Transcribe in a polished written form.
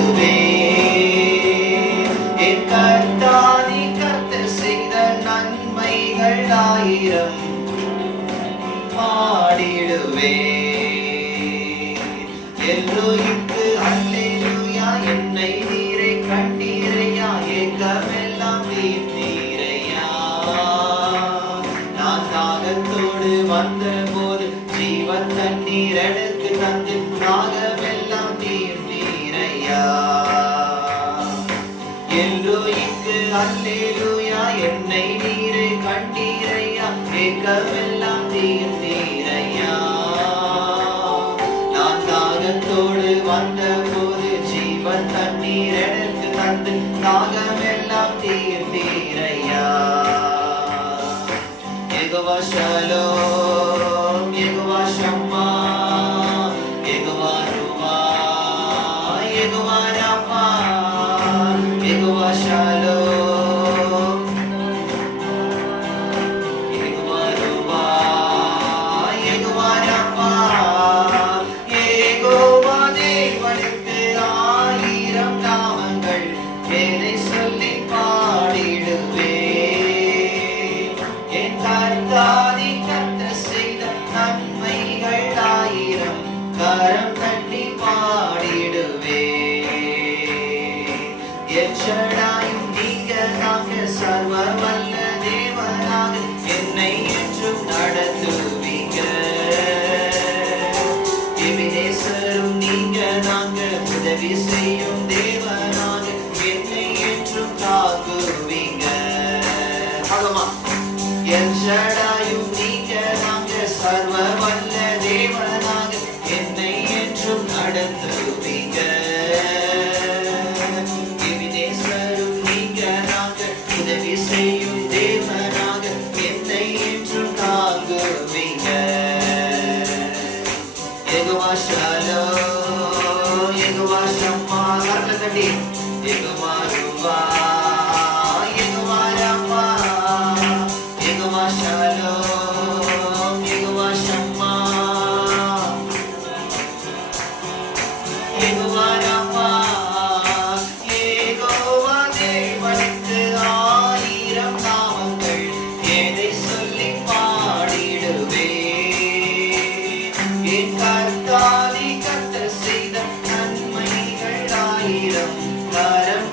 பாடிடுவே. என் கர்த்தாதி கர்த்தர் செய்த நன்மைகள் ஆயிரம் பாடிடுவே. எல்லோருக்கு அல்லேலூயா, என்னை நீரை கண்டீரையா, ஏக்கமெல்லாம் தீர்த்தீரையா. நான் தாகத்தோடு வந்த போது ஜீவன் தண்ணீர் எனக்கு தந்து தாகமெல்லாம் தீர்த்தீரையா. எல்லோருக்கு அல்லேலூயா, என்னை நீரை கண்டீரையா, ஏக்கமெல்லாம் தீர்த்தீரையா. நான் தாகத்தோடு வந்த போது ஜீவன் தண்ணீர் எனக்கு தந்து தாகமெல்லாம் தீர்த்தீரையா. யெகோவா ஷலோம், யெகோவா ஷம்மா, யெகோவா ருவா, யெகோவா ராமா, யெகோவா ஷலோம், யெகோவா ருவா, யெகோவா ராமா. யெகோவா தேவனுக்கு ஆயிரம் நாமங்கள், எதை சொல்லி பாடிடுவே. என் கர்த்தாதி கர்த்தர் செய்த நன்மைகள் ஆயிரம், கரம் தட்டி பாடிடுவே. என் ஷடாயும் நீங்க நாங்க, சர்வ வல்ல தேவனாக என்னை என்றும் நடத்துவீங்க. எபினேசரும் நீங்க நாங்க, உதவி செய்யும் தேவனாக என்னை என்றும் காக்குவீங்க. ஆகமா. என் ஷடாயும் நீங்க நாங்க, சர்வ வல்ல தேவனாக என்னை என்றும் நடத்துவீங்க. எபினேசரும் நீங்க நாங்க, உதவி செய்யும் தேவனாக என்னை என்றும் காக்குவீங்க. யெகோவா ஷலோம், யெகோவா ஷம்மா, கரங்களை தட்டி. யெகோவா ருவா, யெகோவா ராமா, யெகோவா ஷலோம், யெகோவா ஷம்மா, யெகோவா ராமா. யெகோவா தேவனுக்கு ஆயிரம் நாமங்கள், எதை சொல்லி பாடிடுவே. என் கர்த்தாதி கர்த்தர் செய்த நன்மைகள் ஆயிரம், கரம்